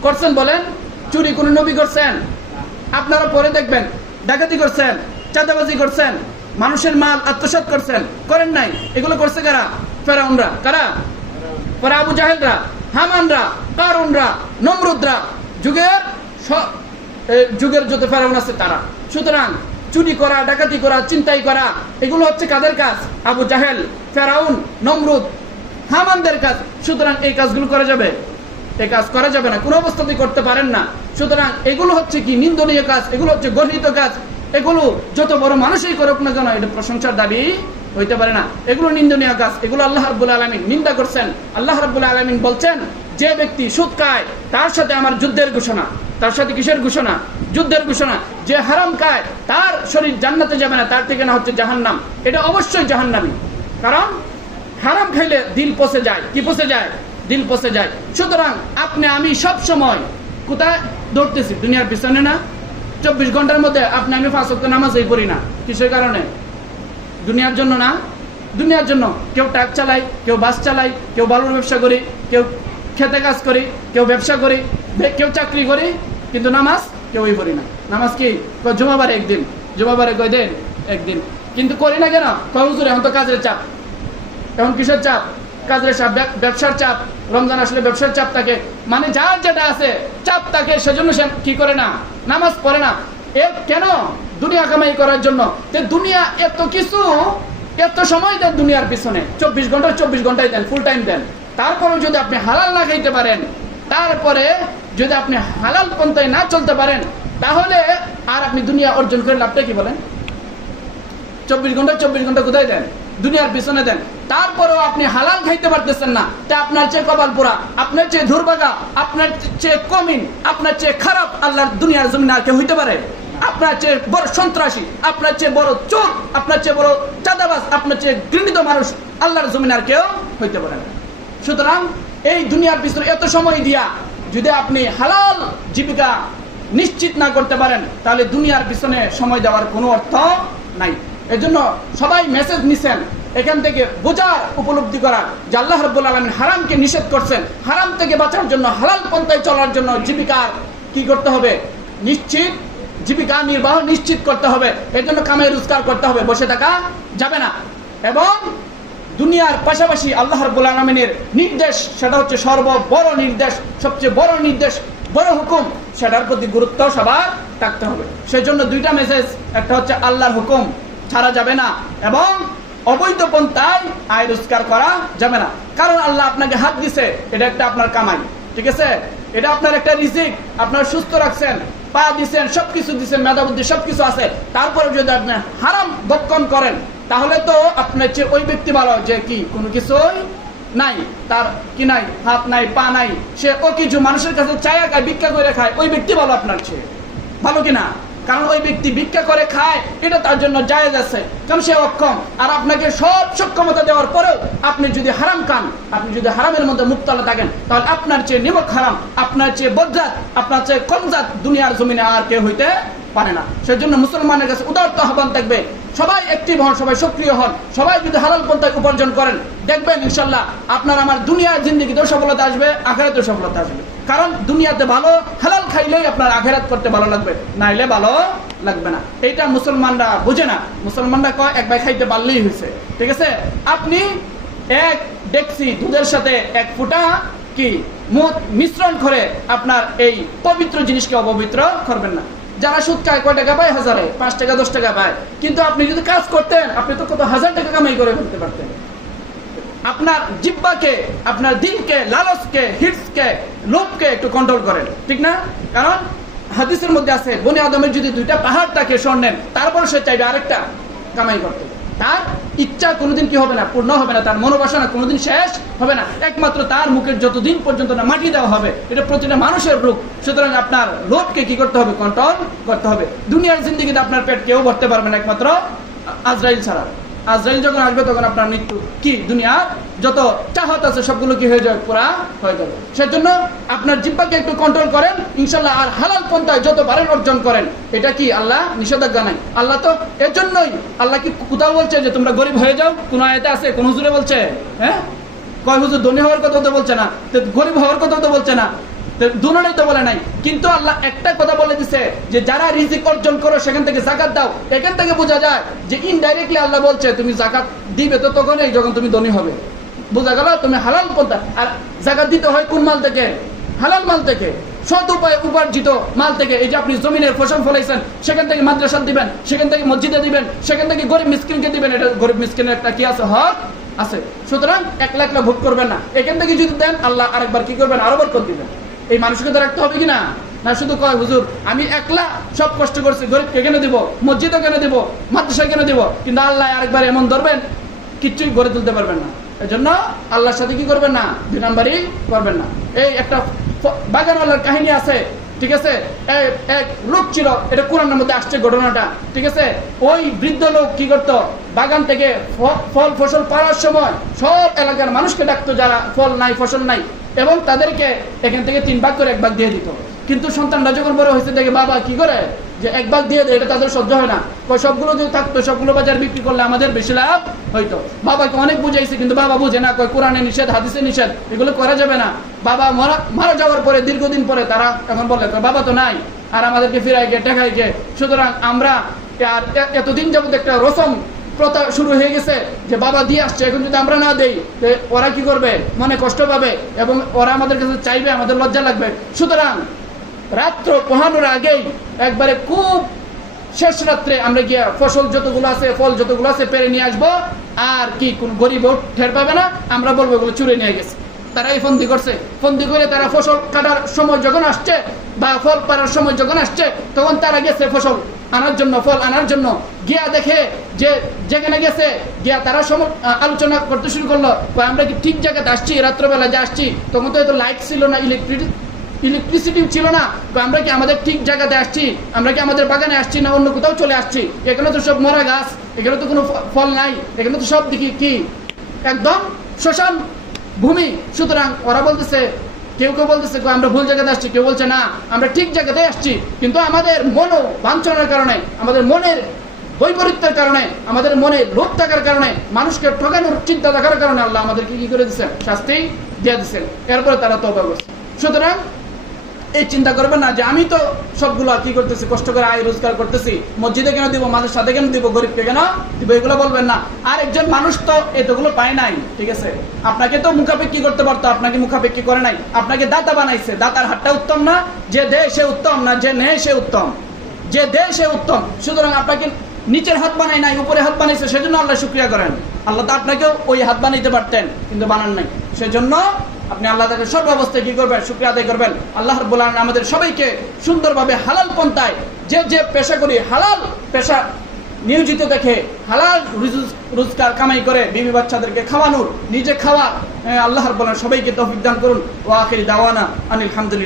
করছেন বলেন? চুরি কোনো নবী করছেন? আপনারা পরে দেখবেন ডাকাতি করছেন, চাঁদাবাজি করছেন, মানুষের মাল আত্মসাৎ করছেন, করেন নাই? এগুলো করছে কারা? ফেরাউনরা। কারা? পরে আবু জাহেলরা, হামানরা, কারুনরা, নমরুদরা, যুগের যত ফেরাউন আছে তারা। সুতরাং চুরি করা, ডাকাতি করা, চিন্তাই করা, এগুলো হচ্ছে কাদের কাজ? আবু জাহেল, ফেরাউন, নমরুদ, হামানদের কাজ। সুতরাং এই কাজগুলো করা যাবে? এই কাজ করা যাবে না, কোনো অবস্থাতেই করতে পারেন না। সুতরাং এগুলো হচ্ছে কি? নিন্দনীয় কাজ, এগুলো হচ্ছে গর্হিত কাজ। এগুলো যত বড় মানুষই করুক না কেন এটা প্রশংসার দাবি হইতে পারে না। এগুলো নিন্দনীয় কাজ, এগুলো আল্লাহ রাব্বুল আলামিন নিন্দা করছেন। আল্লাহ রাব্বুল আলামিন বলছেন যে ব্যক্তি সুদ খায় তার সাথে আমার যুদ্ধের ঘোষণা। তার সাথে কিসের ঘোষণা? যুদ্ধের ঘোষণা। যে হারাম খায় তার শরীর জান্নাতে যাবে না, তার ঠিকানা হচ্ছে জাহান্নাম। এটা অবশ্যই জাহান্নামী। কারণ হারাম খাইলে দিল পচে যায়। কি পচে যায়? দিল পচে যায়। সুতরাং আপনি আমি সব সময় কোথায় দৌড়তেছি? দুনিয়ার পিছনে না। 24 ঘন্টার মধ্যে আপনি আমি 5 ওয়াক্ত নামাজই পড়ি না। কিসের কারণে? দুনিয়ার জন্য না। দুনিয়ার জন্য কেউ ট্রাক চালায়, কেউ বাস চালায়, কেউ বালুর ব্যবসা করি, কেউ খেতে কাজ করি, কেউ ব্যবসা করি, কেউ চাকরি করি, কিন্তু নামাজ কেউই পড়ি না। নামাজ কি? জুমাবারে একদিন, জুমাবারে কয়দিন? একদিন। কিন্তু করি না কেন? হুজুর এখন তো কাজের চাপ। এখন কিসের চাপ? কাজের চাপ, ব্যবসার চাপ। রমজান আসলে ব্যবসার চাপ থাকে, মানে যার যেটা আছে চাপ থাকে, সেজন্য সে কি করে না? নামাজ পড়ে না। এর কেন? দুনিয়া কামাই করার জন্য। দুনিয়া এত কিছু, এত সময় দেন দুনিয়ার পিছনে, 24 ঘন্টায় দেন, ফুল টাইম দেন। তারপরে যদি আপনি হালাল না খাইতে পারেন, তারপরে যদি আপনি হালাল পন্থায় না চলতে পারেন, তাহলে আর আপনি দুনিয়া অর্জন করে লাভটা কি বলেন? 24 ঘন্টা কোথায় দেন? দুনিয়ার পিছনে দেন। তারপরেও আপনি হালাল খাইতে পারতেছেন না, তা আপনার চেয়ে কপাল পোড়া, আপনার চেয়ে দুর্ভাগা, আপনার চেয়ে কমিন, আপনার চেয়ে খারাপ আল্লাহর দুনিয়ার জমিনে আর কেউ হইতে পারে? আপনার চেয়ে বড় সন্ত্রাসী, আপনার চেয়ে বড় চোর, আপনার চেয়ে বড় চাঁদাবাজ, আপনার চেয়ে ঘৃণিত মানুষ আল্লাহর জমিনে আর কেউ হইতে পারে না। সুতরাং এই দুনিয়ার পিছনে এত সময় দিয়া যদি আপনি হালাল জীবিকা নিশ্চিত না করতে পারেন, তাহলে দুনিয়ার পিছনে সময় দেওয়ার কোনো অর্থ নাই। এজন্য সবাই মেসেজ নিছেন এখান থেকে বোঝার, উপলব্ধি করা যে আল্লাহ রাব্বুল আলামিন হারামকে নিষেধ করছেন। হারাম থেকে বাঁচার জন্য, হালাল পন্থায় চলার জন্য জীবিকার কি করতে হবে? নিশ্চিত জীবিকা নির্বাহ নিশ্চিত করতে হবে। এর জন্য কামাই রোজগার করতে হবে, বসে থাকা যাবে না। এবং দুনিয়ার পাশাপাশি আল্লাহ রাব্বুল আলামিনের নির্দেশ, সেটা হচ্ছে সর্ববড় নির্দেশ, সবচেয়ে বড় নির্দেশ, বড় হুকুম, সেটার প্রতি গুরুত্ব সবার থাকতে হবে। সেই জন্য দুইটা মেসেজ, একটা হচ্ছে আল্লাহর হুকুম ছাড়া যাবে না, এবং অবৈধ পন্থায় আয় রোজগার করা যাবে না। কারণ আল্লাহ আপনাকে হাত দিছে, এটা একটা আপনার কামাই, ঠিক আছে? এটা আপনার একটা রিজিক, আপনার সুস্থ রাখছেন, পা দিচ্ছেন, সবকিছু দিচ্ছেন, মেধা বুদ্ধি সবকিছু আছে, তারপরে যদি আপনি হারাম ভক্ষণ করেন তাহলে তো আপনার চেয়ে ওই ব্যক্তি ভালো যে কি কোনো কিছুই নাই, তার কি নাই, হাত নাই, পা নাই, সে ও কিছু মানুষের কাছে চায়া খায়, ভিক্ষা করে খায়, ওই ব্যক্তি ভালো আপনার চেয়ে, ভালো কিনা? কারণ ওই ব্যক্তি ভিক্ষা করে খায়, এটা তার জন্য জায়েজ আছে, কারণ সে অক্ষম। আর আপনাকে সব সক্ষমতা দেওয়ার পরেও আপনি যদি হারাম খান, আপনি যদি হারামের মধ্যে মুক্তালা থাকেন, তাহলে আপনার চেয়ে নিমক হারাম, আপনার চেয়ে বজ্জাত, আপনার চেয়ে কমজাত দুনিয়ার জমিনে আর কেউ হইতে পারে না। সেজন্য মুসলমানের কাছে উদারত আহ্বান থাকবে, সবাই অ্যাক্টিভ হন, সবাই সক্রিয় হন, সবাই যদি হালাল পন্থায় উপার্জন করেন, দেখবেন ইনশাল্লাহ আপনার আমার দুনিয়ার জিন্দেগিতেও সফলতা আসবে, আখিরাতেও সফলতা আসবে। কারণ দুনিয়াতে ভালো হালাল খাইলেই আপনার আখিরাত করতে ভালো লাগবে, নাইলে ভালো লাগবে না। এইটা মুসলমানরা বুঝে না। মুসলমানরা কয় এক ভাই খাইতে পারলেই হয়েছে, ঠিক আছে? আপনি এক ডেকসি দুধের সাথে এক ফুটা কি মদ মিশ্রণ করে আপনার এই পবিত্র জিনিসকে অপবিত্র করবেন না। যারা সুদ খায় কয় টাকা পায়? হাজারে, 5 টাকা 10 টাকা পায়। কিন্তু আপনি যদি কাজ করতেন, আপনি তো কত হাজার টাকা কামাই করে ফেলতে পারতেন। আপনার জিহ্বাকে, আপনার দিলকে, লালচকে, হিটসকে, লোভকে একটু কন্ট্রোল করেন, ঠিক না? কারণ হাদিসের মধ্যে আছে বনি আদমের যদি 2টা পাহাড় তাকে স্বর্ণের, তারপর সে চাইবে আরেকটা কামাই করতে, তার ইচ্ছা কোনোদিন কি হবে না, পূর্ণ হবে না, তার মনোবাসনা কোনোদিন শেষ হবে না, একমাত্র তার মুখের যতদিন পর্যন্ত না মাটি দেওয়া হবে। এটা প্রতিটা মানুষের রূপ। সুতরাং আপনার লোভকে কি করতে হবে? কন্ট্রোল করতে হবে। দুনিয়ার জিন্দেগিতে আপনার পেট কেউ ভরতে পারবে না একমাত্র আজরাইল ছাড়া। আজরাইল যখন আসবে তখন আপনার মৃত্যু কি দুনিয়ার যত চাহত আছে সবগুলো কি হয়ে যাবে? পুরা হয়ে যাবে। সেজন্য আপনার জিহ্বাকে একটু কন্ট্রোল করেন ইনশাল্লাহ। আর হালাল পন্থায় যত পারেন অর্জন করেন। এটা কি আল্লাহ নিষেধাজ্ঞা নাই। আল্লাহ তো এর জন্যই, আল্লাহ কি কোথাও বলছে যে তোমরা গরিব হয়ে যাও? কোন আয়াতে আছে? কোন হুজুরে বলছে? হ্যাঁ, কয় হুজুর ধনী হওয়ার কথা তো বলছে না, গরিব হওয়ার কথা তো বলছে না, দুটোই তো বলে নাই। কিন্তু আল্লাহ একটা কথা বলে দিছে যে যারা রিজিক অর্জন করো সেখান থেকে যাকাত দাও। এখান থেকে বোঝা যায় যে ইনডাইরেক্টলি আল্লাহ বলছে তুমি যাকাত দিবে তো তখনই যখন তুমি ধনী হবে। বোঝা গেল? তুমি হালাল পন্থা। আর যাকাত দিতে হয় কোন মাল থেকে? হালাল মাল থেকে, সৎ উপায়ে উপার্জিত মাল থেকে। এই যে আপনি জমিনের ফসল ফলাইছেন, সেখান থেকে মাদ্রাসা দিবেন, সেখান থেকে মসজিদে দিবেন, সেখান থেকে গরিব মিসকিনকে দিবেন। এটা গরিব মিসকিনের একটা কি আছে? হক আছে। সুতরাং একলা একলা ভোগ করবেন না। এখান থেকে যদি দেন আল্লাহ আরেকবার কি করবেন? আরো বরকত দিবেন। এই মানসিকতা রাখতে হবে কিনা? না শুধু কয় হুজুর আমি একলা সব কষ্ট করছি, গরিবকে কেন দিব, মসজিদও কেন দিব, মাদ্রাসায় কেন দিব, কিন্তু আল্লাহ আরেকবার এমন ধরবেন কিচ্ছুই গড়ে তুলতে পারবেন না। এই জন্য আল্লাহর সাথে কি করবেন না? 2 নাম্বারই করবেন না। এই একটা বাগানওয়ালার কাহিনী আছে, ঠিক আছে? এক লোক ছিল, এটা কোরআনের মধ্যে আসছে ঘটনাটা, ঠিক আছে? ওই বৃদ্ধ লোক কি করতো? বাগান থেকে ফল ফসল পাওয়ার সময় সব এলাকার মানুষকে ডাকতো যারা ফল নাই ফসল নাই, এবং তাদেরকে এখান থেকে 3 ভাগ করে 1 ভাগ দিয়ে দিত। কিন্তু সন্তানরা যখন বড় হয়েছে দেখে বাবা কি করে যে 1 ভাগ দিয়ে দেয়, এটা তাদের সহ্য হয় না। সবগুলো যদি থাকতো, সবগুলো বাজার বিক্রি করলে আমাদের বেশি লাভ হইতো। বাবাকে অনেক বুঝাইছে কিন্তু বাবা বুঝে না, কয় কোরআনে নিষেধ, হাদিসে নিষেধ, এগুলো করা যাবে না। বাবা মারা যাওয়ার পরে দীর্ঘদিন পরে তারা এখন বলে বাবা তো নাই, আর আমাদেরকে ফিরাই গে টেকাই গে, সুতরাং আমরা আর এতদিন যাবত একটা রসম প্রথা শুরু হয়ে গেছে যে বাবা দিয়ে আসছে, এখন যদি আমরা না দেই ওরা কি করবে? মনে কষ্ট পাবে এবং ওরা আমাদের কাছে চাইবে, আমাদের লজ্জা লাগবে। সুতরাং রাত্র পোহানোর আগেই একবারে খুব শেষ রাত্রে আমরা গিয়ে ফসল যতগুলো আছে, ফল যতগুলো আছে পেরে নিয়ে আসবো। আর কি কোন গরিব ঠের পাবে না, আমরা বলবো এগুলো চুরে নিয়ে গেছে। তারাই ফন্দি করছে। ফন্দি করে তারা ফসল কাটার সময় যখন আসছে বা ফল পাড়ার সময় যখন আসছে, তখন তারা গেছে ফসল আনার জন্য, ফল আনার জন্য। গিয়া দেখে যে যেখানে গেছে গিয়া তারা আলোচনা করতে শুরু করলো, আমরা কি ঠিক জায়গাতে আসছি? রাত্রবেলা যে আসছি তখন তো লাইট ছিল না, ইলেকট্রিসিটি ছিল না, আমরা কি আমাদের ঠিক জায়গাতে আসছি? আমরা কি আমাদের বাগানে আসছি না অন্য কোথাও চলে আসছি? এখানে তো সব মরা গাছ, এখানে তো কোনো ফল নাই, এখানে তো সব দেখি কি একদম শ্মশান ভূমি। সুতরাং ওরা বলতেছে, কেউ কেউ বলতেছে আমরা ভুল জায়গাতে আসছি, কেউ বলছে না আমরা ঠিক জায়গাতে আসছি। কিন্তু আমাদের মনো বাঞ্ছনার কারণে, আমাদের মনের বৈপরীত্যের কারণে, আমাদের মনে লোভ থাকার কারণে, মানুষকে ঠকানোর চিন্তা থাকার কারণে আল্লাহ আমাদেরকে কি করে দিচ্ছেন? শাস্তি দিয়ে দিচ্ছেন। এরপরে তারা তওবা করছে। সুতরাং এই চিন্তা করবেন না যে আমি তো সবগুলো কি করতেছি, কষ্ট করে আয় রোজগার করতেছি, মসজিদে কেন দিব, মানুষের সাথে কেন দিব, গরিবকে কেন দিব, এগুলো বলবেন না। আর একজন মানুষ তো এতগুলো পায় নাই, ঠিক আছে? আপনাকে তো মুখাপেক্ষি করতে পারতো, আপনাকে মুখাপেক্ষি করে নাই, আপনাকে দাতা বানাইছে। দাতার হাতটা উত্তম না? যে দেয় সে উত্তম না, যে নেয় সে উত্তম, যে দেয় সে উত্তম। সুতরাং আপনাকে নিচের হাত বানাই নাই, উপরে হাত বানাইছে, সেজন্য আল্লাহ শুকরিয়া করেন। আল্লাহ তো আপনাকেও ওই হাত বানাইতে পারতেন কিন্তু বানান নাই। সেজন্য আপনি আল্লাহ তাআলার সর্ব অবস্থায় কি করবেন? শুকরিয়া আদায় করবেন। আল্লাহ রাব্বুল আলামিন আমাদের সবাইকে সুন্দরভাবে হালাল পন্থায় যে পেশা করি হালাল পেশা নিয়োজিত দেখে হালাল রোজগার কামাই করে বিবি বাচ্চাদেরকে খাওয়ানোর, নিজে খাওয়া, আল্লাহ রাব্বুল আলামিন সবাইকে তৌফিক দান করুন। ওয়া আখির দাওয়ানা আনিল হামদুলিল্লাহ।